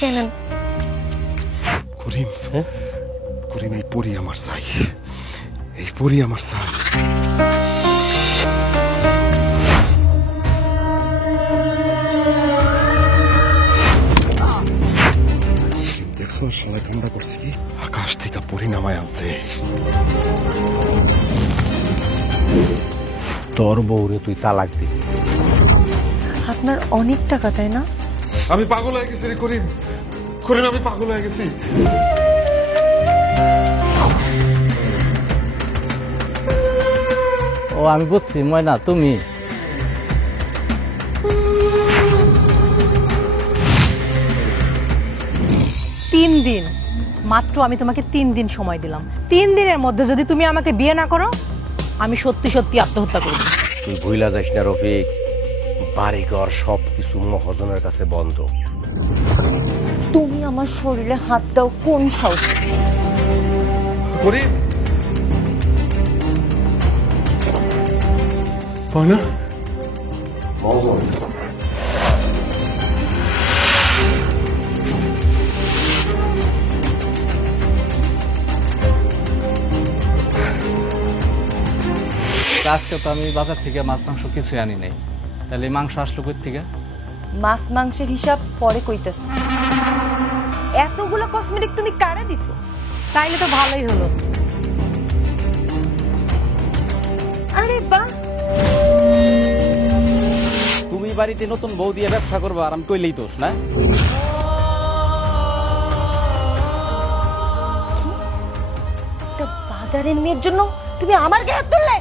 কেনেন। করিম, করিম, এই পরি আমার চাই, এই পরি আমার চাই। দেখছো শালায় কামড়া করছে কি? আকাশ থেকে পরি নামায় আনছে। তোর বউরে তুই তালাক দিবি। আপনার অনেক টাকা, তাই না? আমি পাগল হয়ে গেছি রে করিম, করিম আমি পাগল হয়ে গেছি। ও আমি বুঝছি ময়না, তুমি 3 দিন মাত্র, আমি তোমাকে 3 দিন সময় দিলাম। 3 দিনের মধ্যে যদি তুমি আমাকে বিয়ে না করো, আমি সত্যি সত্যি আত্মহত্যা করব। তুই ভুইলা যাস না রফিক, বাড়িঘর সবকিছু মহাজনের কাছে বন্ধ। তুমি আমার শরীরে হাত দাও কোন সাহস? করিম, ময়না, আজকে তো আমি বাজার থেকে মাছ মাংস কিছু আনি নাই, তাহলে এই মাংস আসলো কই থেকে? মাছ মাংসের হিসাব পরে কইতেছ। এতগুলো কসমেটিক তুমি কারে দিছো? তাইলে তো ভালোই হলো। আরে বাহ, তুমি বাড়িতে নতুন বউ দিয়ে ব্যবসা করবা আর আমি কইলেই দোষ না? একটা বাজারের মেয়ের জন্য তুমি আমার গায়ে হাত তুললে?